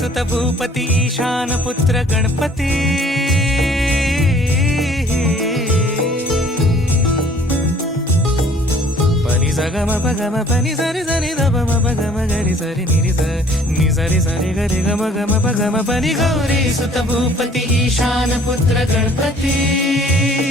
सुत भूपती ईशान पुत्र गणपती पनी सगम पगम पनी सरी सरी दब म पगम गरी सरी निरी स नि सरी सरी गरी गम गम पगम पनी गौरी सुत भूपती ईशान पुत्र गणपती